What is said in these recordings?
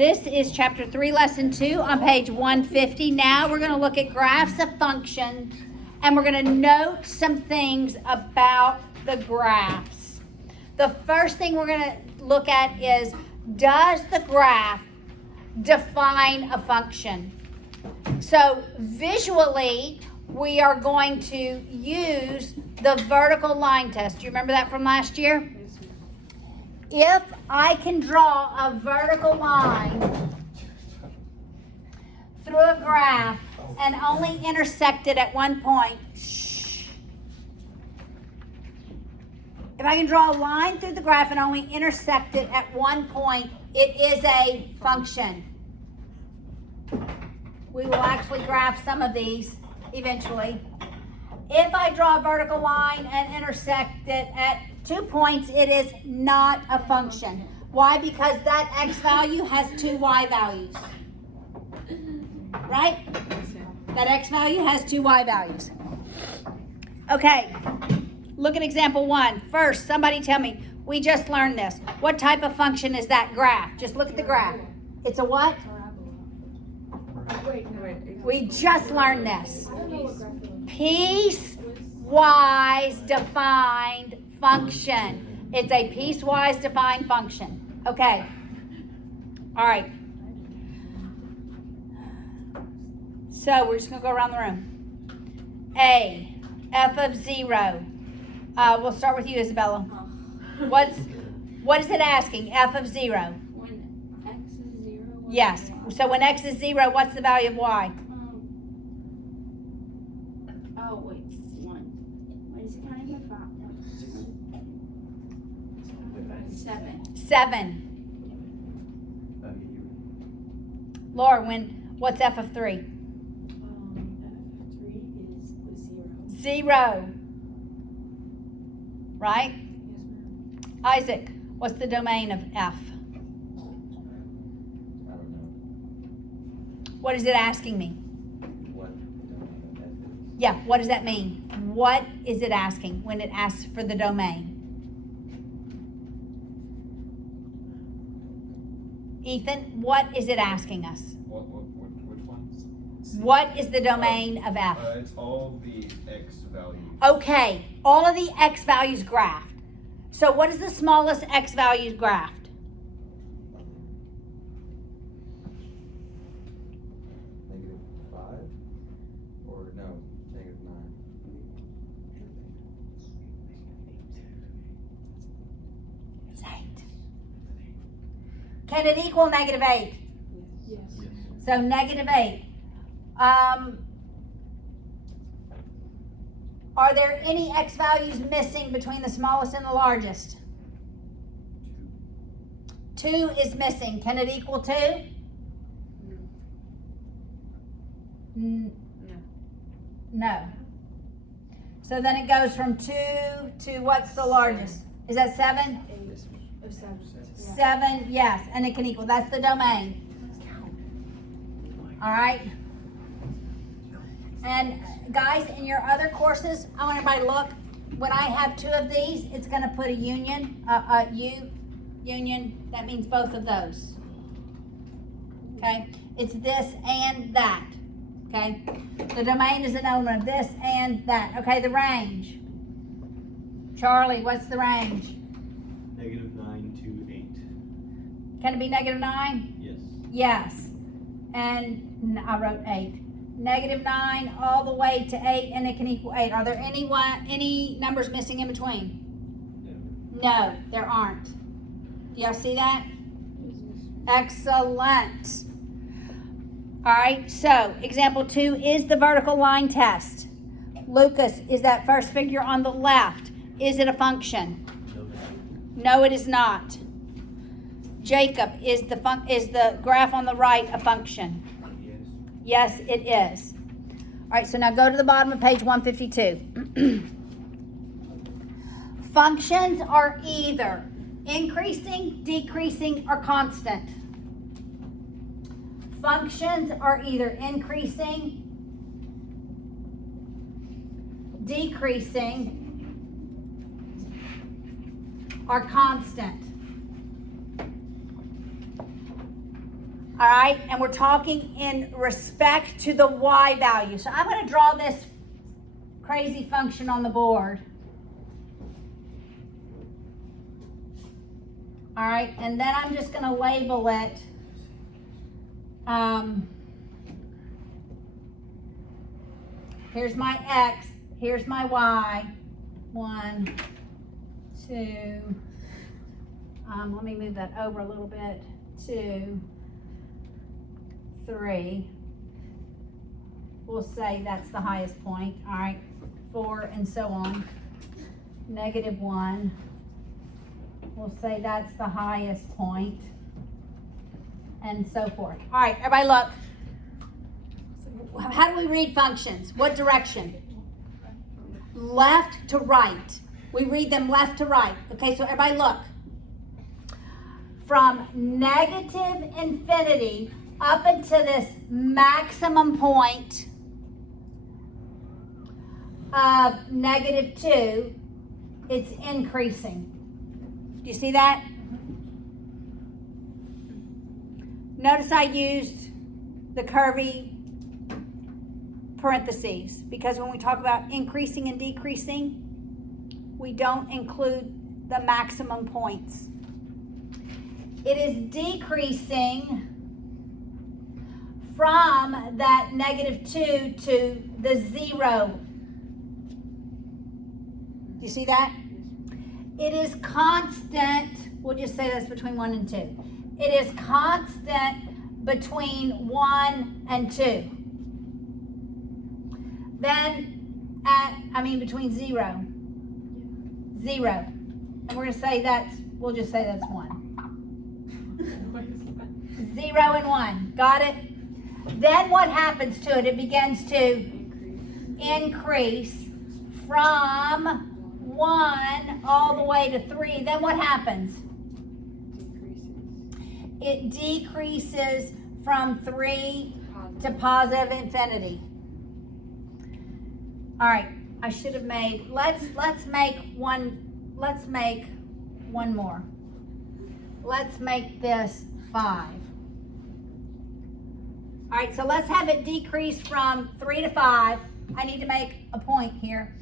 This is chapter 3, lesson 2 on page 150. Now we're going to look at graphs of functions, and we're going to note some things about the graphs. The first thing we're going to look at is, does the graph define a function? So visually, we are going to use the vertical line test. Do you remember that from last year? If I can draw a vertical line through a graph and only intersect it at one point, if I can draw a line through the graph and only intersect it at one point, it is a function. We will actually graph some of these eventually. If I draw a vertical line and intersect it at 2 points, it is not a function. Why? Because that x value has two y values. Right? That x value has two y values. Okay, look at example 1. First, somebody tell me, we just learned this. What type of function is that graph? Just look at the graph. It's a what? We just learned this. Piecewise defined function. It's a piecewise defined function. Okay. All right. So we're just going to go around the room. A, f of 0. We'll start with you, Isabella. What is it asking? F of 0. When x is 0? Yes. So when x is 0, what's the value of y? Oh, wait. 1. What is it counting by 5? 7. 7. Laura, what's f of 3? F of 3 is 0. 0. Right? Yes, ma'am. Isaac, what's the domain of f? I don't know What is it asking me? what that is. Yeah, what does that mean? What is it asking when it asks for the domain? Ethan, what is it asking us? Which ones? What is the domain of f? It's all the x values. Okay, all of the x values graphed. So what is the smallest x values graphed? -5? Or no, -9. It's 8. Can it equal -8? Yes. So -8. Are there any x values missing between the smallest and the largest? 2 is missing. Can it equal 2? No. No. So then it goes from 2 to what's the largest? Is that 7? 8. Oh, 7. 7, yes, and it can equal. That's the domain. All right. And guys, in your other courses, I want everybody to look. When I have 2 of these, it's going to put a union, union. That means both of those. Okay. It's this and that. Okay. The domain is an element of this and that. Okay. The range. Charlie, what's the range? -9 to 8. Can it be -9? Yes. Yes. And I wrote 8. -9 all the way to 8, and it can equal 8. Are there any numbers missing in between? No, there aren't. Do y'all see that? Excellent. All right, so example 2 is the vertical line test. Lucas, is that first figure on the left? Is it a function? No, it is not. Jacob, is the graph on the right a function? Yes, it is. All right, so now go to the bottom of page 152. Functions are either increasing, decreasing, or constant. Functions are either increasing, decreasing, or constant. All right, and we're talking in respect to the y value. So I'm going to draw this crazy function on the board. All right, and then I'm just going to label it here's my x, here's my y. 1, 2, let me move that over a little bit. 2, 3. We'll say that's the highest point. All right, 4 and so on. -1. We'll say that's the highest point, and so forth. All right, everybody look. How do we read functions? What direction? Left to right. We read them left to right. Okay, so everybody look. From negative infinity up into this maximum point of -2, it's increasing. Do you see that? Notice I used the curvy parentheses because when we talk about increasing and decreasing, we don't include the maximum points. It is decreasing from that -2 to the 0. Do you see that? It is constant. We'll just say that's between 1 and 2. It is constant between 1 and 2. Then between 0. 0. And we're going to say we'll just say that's 1. 0 and 1. Got it? Then what happens to it? It begins to increase from 1 all the way to 3. Then what happens? It decreases from 3 to positive infinity. All right, I should have made, let's make one more. Let's make this 5. All right, so let's have it decrease from 3 to 5. I need to make a point here.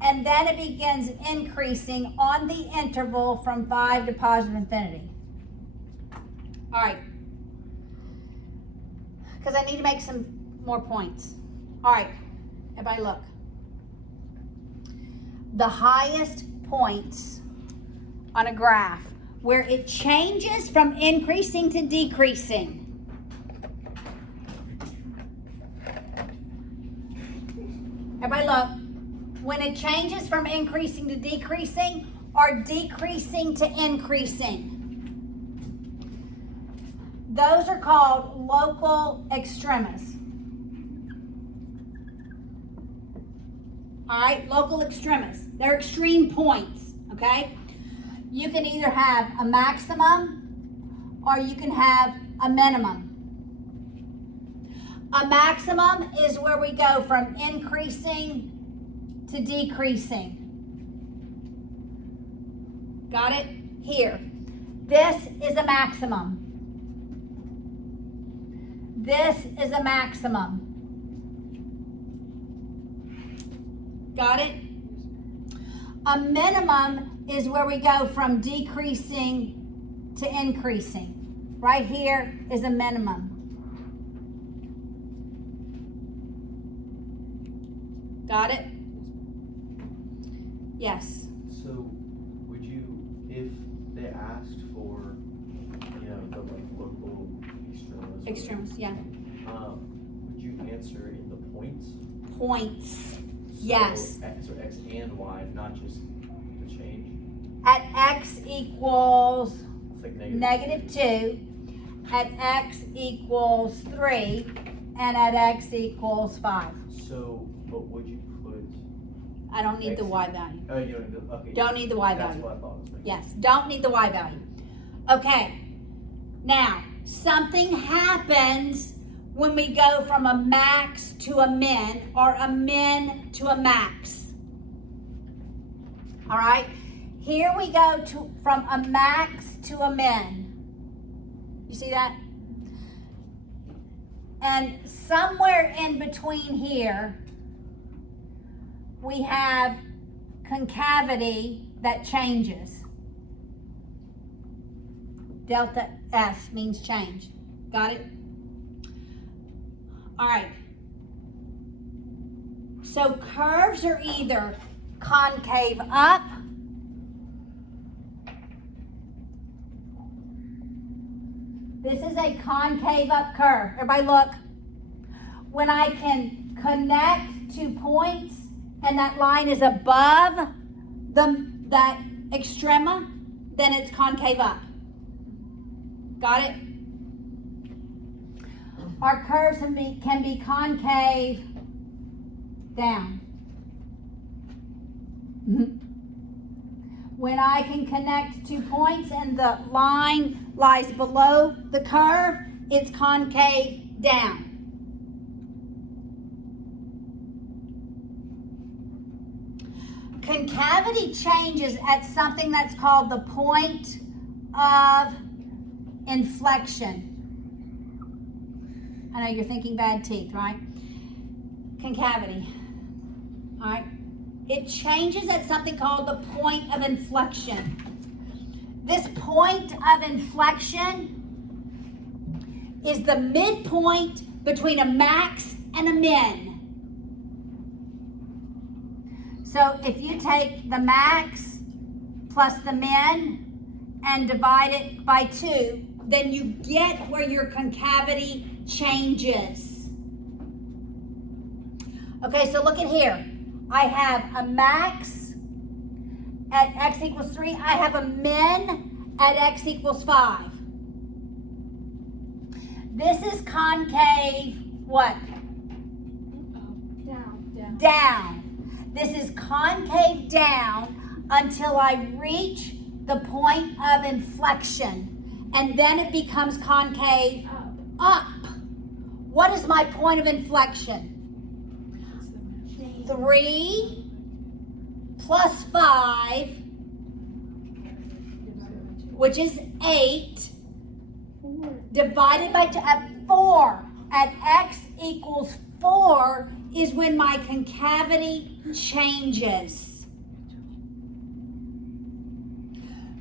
And then it begins increasing on the interval from 5 to positive infinity. All right. Because I need to make some more points. All right, everybody look. The highest points on a graph where it changes from increasing to decreasing. Everybody look. When it changes from increasing to decreasing or decreasing to increasing, those are called local extremists. All right, local extremists. They're extreme points, okay? You can either have a maximum or you can have a minimum. A maximum is where we go from increasing to decreasing. Got it? Here. This is a maximum. This is a maximum. Got it? A minimum is where we go from decreasing to increasing. Right here is a minimum. Got it? Yes. So, would you, if they asked for, the local Extremists, yeah. would you answer in the points? Points. So, Yes. So x and y, not just the change. At x equals It's like -2, at x equals 3, and at x equals 5. So, but would you put? I don't need the y value. Oh, you don't need the, okay. Don't need the y That's value. what I thought was making. Yes, don't need the y value. Okay, now something happens when we go from a max to a min or a min to a max. All right, here we go from a max to a min. You see that? And somewhere in between here, we have concavity that changes. Delta S means change. Got it? All right. So curves are either concave up This is a concave up curve. Everybody look. When I can connect 2 points and that line is above that extrema, then it's concave up. Got it? Our curves can be concave down. When I can connect 2 points and the line lies below the curve, it's concave down. Concavity changes at something that's called the point of inflection. I know you're thinking bad teeth, right? Concavity. All right. It changes at something called the point of inflection. This point of inflection is the midpoint between a max and a min. So if you take the max plus the min and divide it by 2, then you get where your concavity changes. Okay, so look at here. I have a max at x equals 3. I have a min at x equals 5. This is concave what? Down. Down. This is concave down until I reach the point of inflection. And then it becomes concave up. What is my point of inflection? 3 plus 5, which is 8, divided by 2, at 4. At x equals 4 is when my concavity changes.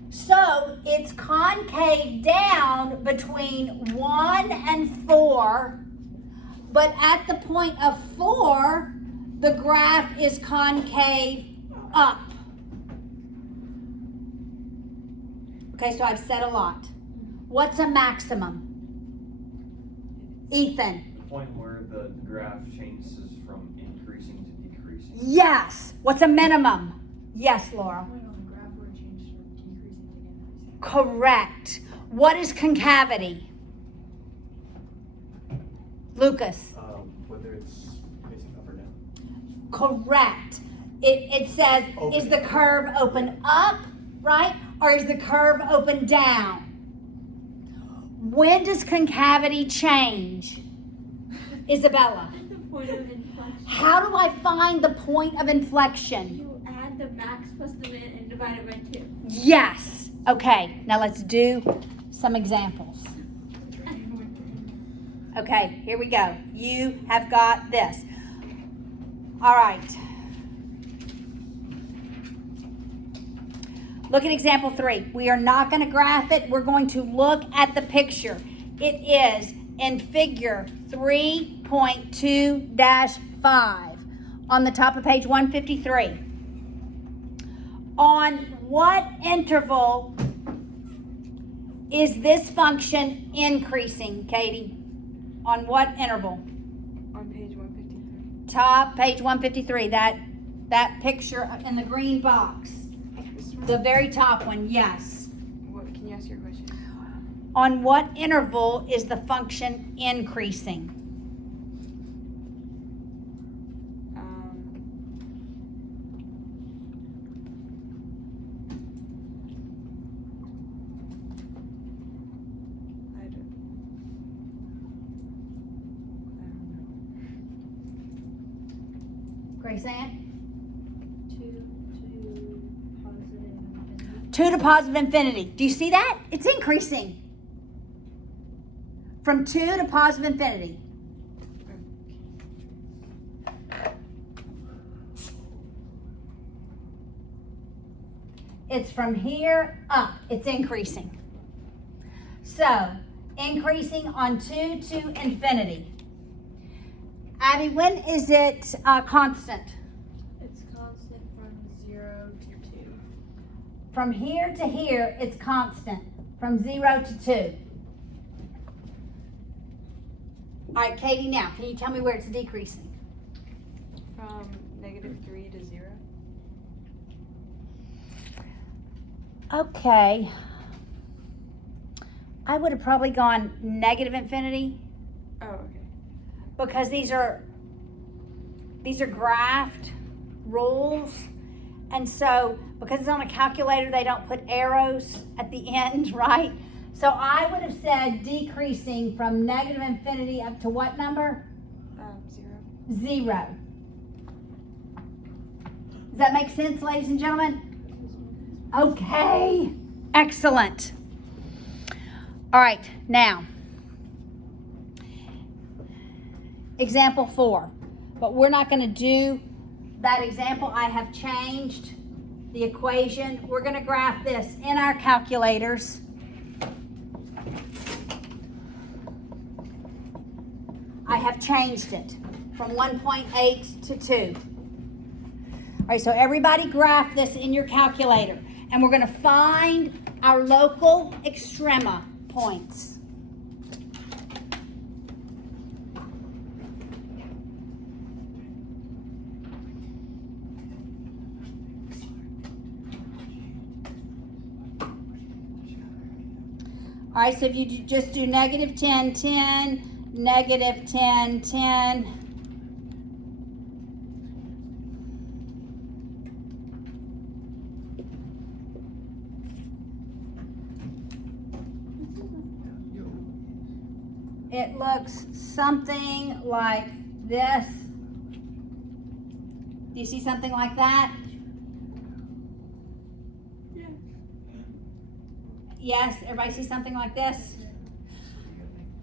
So it's concave down between 1 and 4, but at the point of 4, the graph is concave up. Okay, so I've said a lot. What's a maximum? Ethan. The point where the graph changes from increasing to decreasing. Yes. What's a minimum? Yes, Laura. Point on the graph where it changes from decreasing to increasing. Correct. What is concavity? Lucas. Whether it's facing up or down. Correct. It says, Open. is the curve open up, right? Or is the curve open down? When does concavity change? Isabella. The point of inflection. How do I find the point of inflection? You add the max plus the min and divide it by 2. Yes. Okay, now let's do some examples. Okay, here we go. You have got this. All right. Look at example 3. We are not going to graph it. We're going to look at the picture. It is in figure 3.2-5 on the top of page 153. On what interval is this function increasing, Katie? On what interval? On page 153. Top page 153, that picture in the green box. The very top one, yes. What, can you ask your question? On what interval is the function increasing? I don't know. Grace Ann? 2 to positive infinity. 2 to positive infinity. Do you see that? It's increasing. From 2 to positive infinity. it's from here up. It's increasing. So, increasing on 2 to infinity. Abby, when is it constant? It's constant from 0 to 2. From here to here, it's constant. From 0 to 2. All right, Katie, now, can you tell me where it's decreasing? From -3 to 0. Okay. I would have probably gone negative infinity Oh, okay. because these are graphed rules. And so, because it's on a calculator, they don't put arrows at the end, right? So I would have said decreasing from negative infinity up to what number? 0. 0. Does that make sense, ladies and gentlemen? Okay, excellent. All right, now, example 4. But we're not going to do that example. I have changed the equation. We're going to graph this in our calculators. I have changed it from 1.8 to 2. All right, so everybody graph this in your calculator. And we're going to find our local extrema points. All right, so if you just do negative 10, 10, negative 10, 10. It looks something like this. Do you see something like that? Yeah. Yes, everybody see something like this?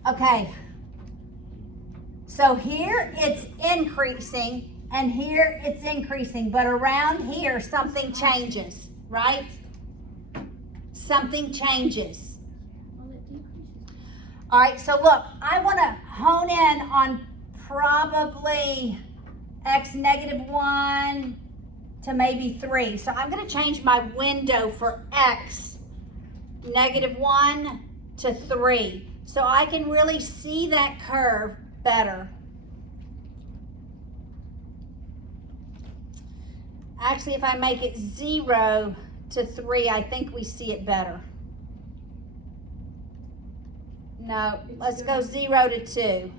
Okay. So here it's increasing and here it's increasing, but around here something changes, right? Something changes. Well, it decreases. All right, so look, I want to hone in on probably x -1 to maybe 3. So I'm going to change my window for x -1 to 3. So I can really see that curve better. Actually, if I make it 0 to 3, I think we see it better. No, let's go 0 to 2.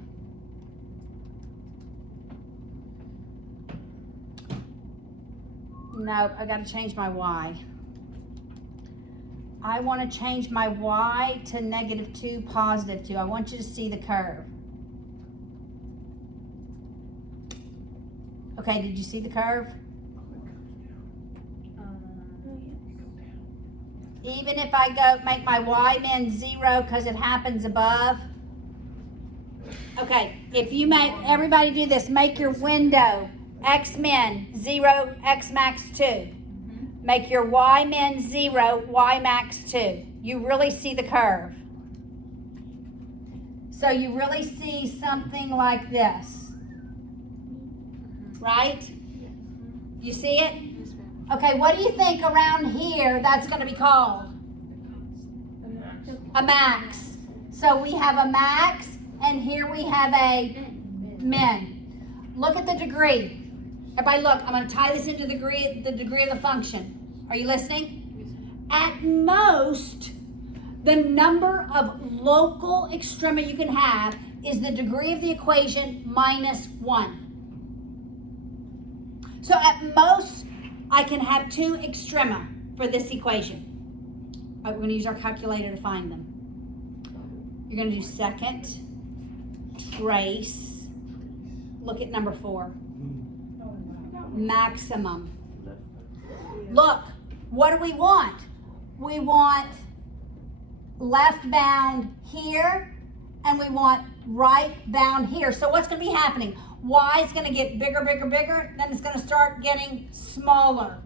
No, I got to change my y. I want to change my y to -2, +2. I want you to see the curve. Okay, did you see the curve? Even if I go make my y min 0 because it happens above. Okay, if you make, everybody do this, make your window x min 0, x max 2. Make your y min 0, y max 2. You really see the curve. So you really see something like this. Right? You see it? Yes, ma'am. Okay, what do you think around here that's going to be called? A max. So we have a max, and here we have a min. Look at the degree. Everybody look, I'm going to tie this into the degree of the function. Are you listening? At most, the number of local extrema you can have is the degree of the equation -1. So at most, I can have 2 extrema for this equation. All right, we're going to use our calculator to find them. You're going to do second, trace, look at number 4, maximum. Look, what do we want? We want left bound here, and we want right bound here. So what's going to be happening? Y is going to get bigger, bigger, bigger, then it's going to start getting smaller.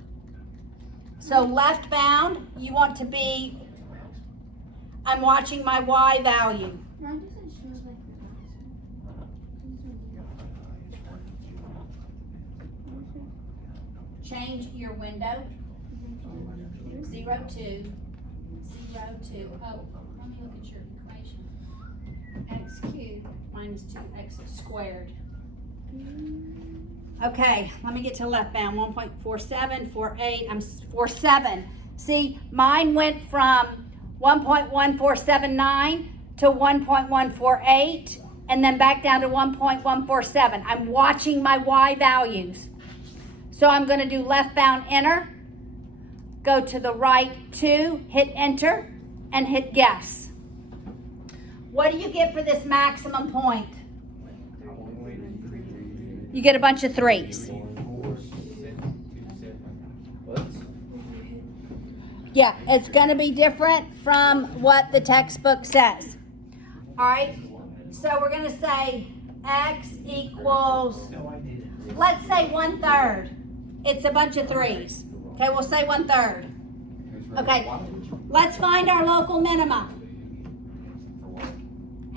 So left bound, you want to be, I'm watching my Y value. Mine doesn't show like the last one. Change your window. 0, 2, 0, 2. Oh, let me look at your equation. X cubed minus 2x squared. Okay, let me get to left bound. 1.47, 48, I'm 47. See, mine went from 1.1479 to 1.148 and then back down to 1.147. I'm watching my Y values. So I'm going to do left bound enter, go to the right 2, hit enter, and hit guess. What do you get for this maximum point? You get a bunch of 3s. Yeah, it's going to be different from what the textbook says. All right, so we're going to say x equals, let's say 1/3. It's a bunch of 3s. Okay, we'll say 1/3. Okay, let's find our local minima.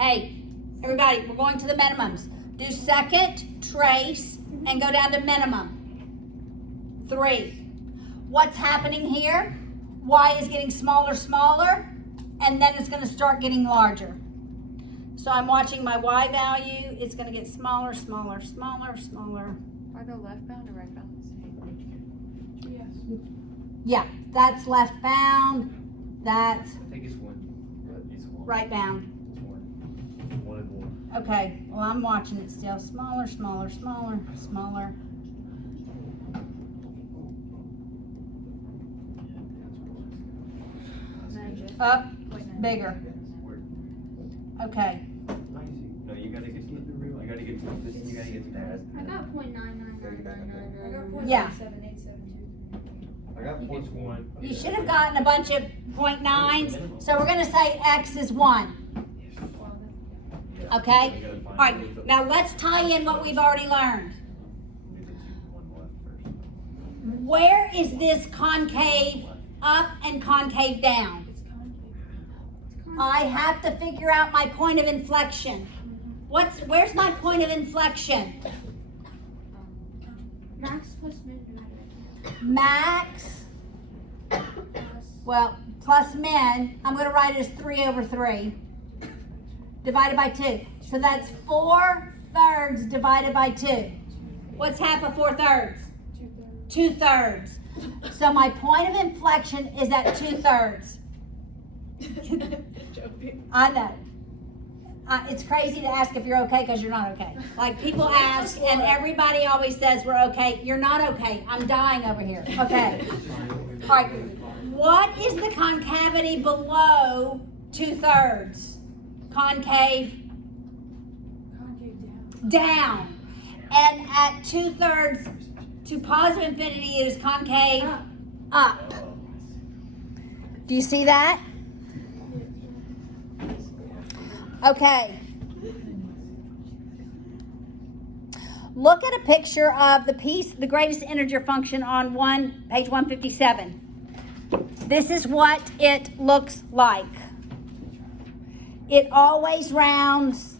Hey, everybody, we're going to the minimums. Do second, trace, and go down to minimum. 3. What's happening here? Y is getting smaller, smaller, and then it's going to start getting larger. So I'm watching my Y value. It's going to get smaller, smaller, smaller, smaller. Are the left bound or right bound the same? Yes. Yeah, that's left bound. That's I think it's one. It's one. right bound. It's one. One and one. Okay, well, I'm watching it still. Smaller, smaller, smaller, smaller. Up, bigger. Okay. No, you gotta get to that. I got .99999. Yeah. I got point one. You should have gotten a bunch of .9s. So we're going to say X is 1. Okay? All right, now let's tie in what we've already learned. Where is this concave up and concave down? I have to figure out my point of inflection. Where's my point of inflection? Max plus min divided Max, well, plus min, I'm going to write it as 3/3 divided by 2. So that's 4/3 divided by 2. What's half of 4/3? 2/3. So my point of inflection is at 2/3. I know. It's crazy to ask if you're okay because you're not okay. Like people ask and everybody always says we're okay. You're not okay. I'm dying over here. Okay. All right. What is the concavity below 2/3? Concave down. And at 2/3 to positive infinity it is concave up. Do you see that? Okay. Look at a picture of the piece, the greatest integer function on page 157. This is what it looks like. It always rounds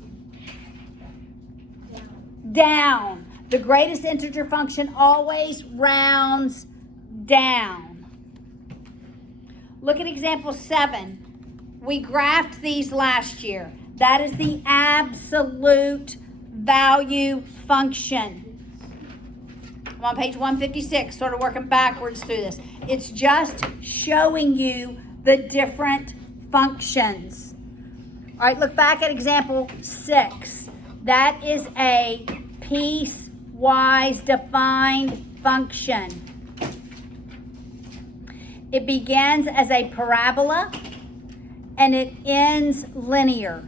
down. The greatest integer function always rounds down. Look at example 7. We graphed these last year. That is the absolute value function. I'm on page 156, sort of working backwards through this. It's just showing you the different functions. All right, look back at example 6. That is a piecewise defined function. It begins as a parabola and it ends linear.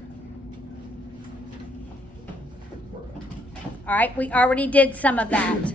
All right, we already did some of that.